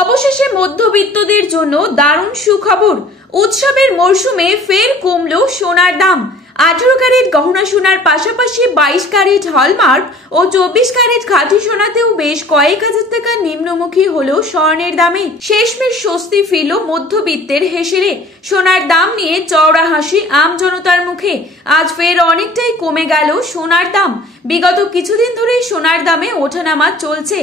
অবশেষে মধ্যবিত্তদের জন্য দারুণ সুখবর। উৎসবের মরশুমে ফের কমলো সোনার দাম। 18 ক্যারেট গহনা সোনার পাশাপাশি 22 ক্যারেট হলমার্ক ও 24 ক্যারেট খাঁটি সোনাতেও বেশ কয়েক হাজার টাকা নিম্নমুখী হলো স্বর্ণের দামে। শেষমেশ স্বস্তি ফিরল মধ্যবিত্তের হেসেলে। সোনার দাম নিয়ে চওড়া হাসি আম জনতার মুখে। আজ ফের অনেকটাই কমে গেল সোনার দাম। বিগত কিছুদিন ধরেই সোনার দামে ওঠানামা চলছে।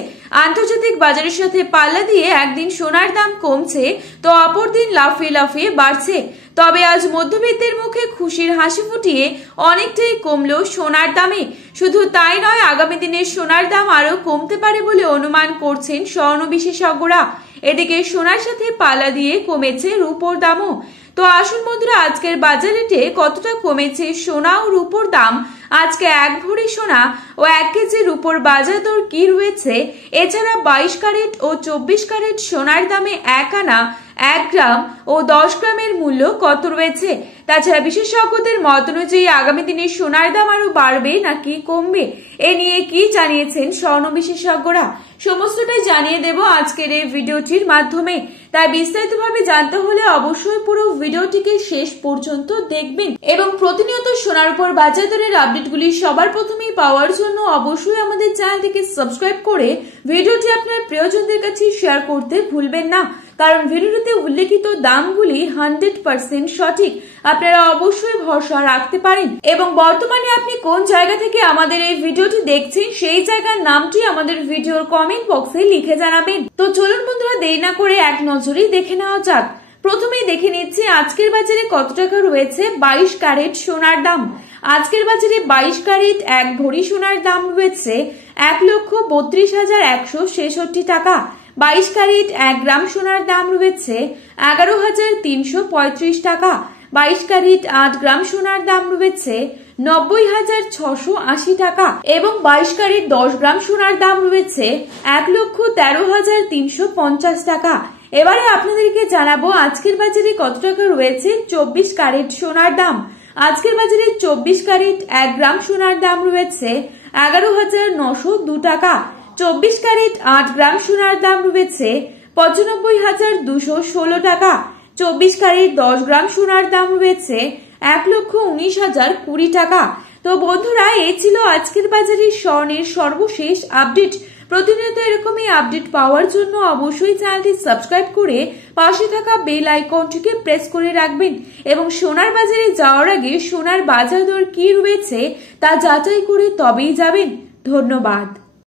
আন্তর্জাতিক বাজারের সাথে পাল্লা দিয়ে একদিন সোনার দাম কমছে তো অপরদিন লাফিয়ে লাফিয়ে বাড়ছে। তবে আজ মধ্যবিত্তের মুখে খুশির হাসি ফুটিয়ে অনেকটাই কমলো সোনার দামে। শুধু তাই নয়, আগামী দিনে সোনার দাম আরো কমতে পারে বলে অনুমান করছেন স্বর্ণ বিশেষজ্ঞরা। এদিকে সোনার সাথে পাল্লা দিয়ে কমেছে রূপোর দামও। তো আসুন বন্ধুরা, আজকের বাজার রেটে কতটা কমেছে সোনা ও রূপোর দাম, আজকে 1 ভরি সোনা ও 1 কেজি রূপোর বাজার দর কি রয়েছে, এছাড়া 22 ক্যারেট ও 24 ক্যারেট সোনার দামে 1 আনা, 1 গ্রাম ও 10 গ্রামের মূল্য কত রয়েছে। তাছাড়া বিশেষজ্ঞদের মত অনুযায়ী আগামী দিনে সোনার দাম আরো বাড়বে নাকি কমবে, এ নিয়ে কি জানিয়েছেন স্বর্ণ বিশেষজ্ঞরা, সমস্তটাই জানিয়ে দেব আজকের এই ভিডিওটির মাধ্যমে। তাই বিস্তারিতভাবে জানতে হলে অবশ্যই পুরো ভিডিওটিকে শেষ পর্যন্ত দেখবেন এবং প্রতিনিয়ত সোনার উপর বাজার দরের আপডেটগুলি সবার প্রথমেই পাওয়ার জন্য অবশ্যই আমাদের চ্যানেলটিকে সাবস্ক্রাইব করে ভিডিওটি আপনার প্রিয়জনদের কাছে শেয়ার করতে ভুলবেন না, কারণ ভিডিওটিতে উল্লেখিত দামগুলি 100% সঠিক। আপনারা অবশ্যই ভরসা রাখতে পারেন এবং বর্তমানে আপনি কোন জায়গা থেকে আমাদের এই ভিডিওটি দেখছেন সেই জায়গার নামটি আমাদের ভিডিওর কমেন্ট বক্সে লিখে জানাবেন। তো চলুন বন্ধুরা, দেরি না করে এক নজরেই দেখে নেওয়া যাক। প্রথমেই দেখে নিচ্ছি আজকের বাজারে কত টাকা রয়েছে 22 ক্যারেট সোনার দাম। আজকের বাজারে 22 ক্যারেট 1 ভরি সোনার দাম রয়েছে 1,32,166 টাকা। 22 ক্যারেট 1 গ্রাম সোনার দাম রয়েছে 11,335 টাকা। 22 ক্যারেট 8 গ্রাম সোনার দাম রয়েছে 90,680 টাকা এবং 22 ক্যারেট 10 গ্রাম সোনার দাম রয়েছে 1,13,350 টাকা। এবারে আপনাদেরকে জানাবো আজকের বাজারে কত টাকা রয়েছে 24 ক্যারেট সোনার দাম। আজকের বাজারে 24 ক্যারেট 1 গ্রাম সোনার দাম রয়েছে 11,902 টাকা। 24 ক্যারেট 8 গ্রাম সোনার দাম রয়েছে 95,216 টাকা। 24 ক্যারেট 10 গ্রাম সোনার দাম রয়েছে 1,19,020 টাকা। তো বন্ধুরা, এই ছিল আজকের বাজারের স্বর্ণের সর্বশেষ আপডেট। প্রতিনিয়ত এরকমই আপডেট পাওয়ার জন্য অবশ্যই চ্যানেলটি সাবস্ক্রাইব করে পাশে থাকা বেল আইকনটিকে প্রেস করে রাখবেন এবং সোনার বাজারে যাওয়ার আগে সোনার বাজার দর কি রয়েছে তা যাচাই করে তবেই যাবেন। ধন্যবাদ।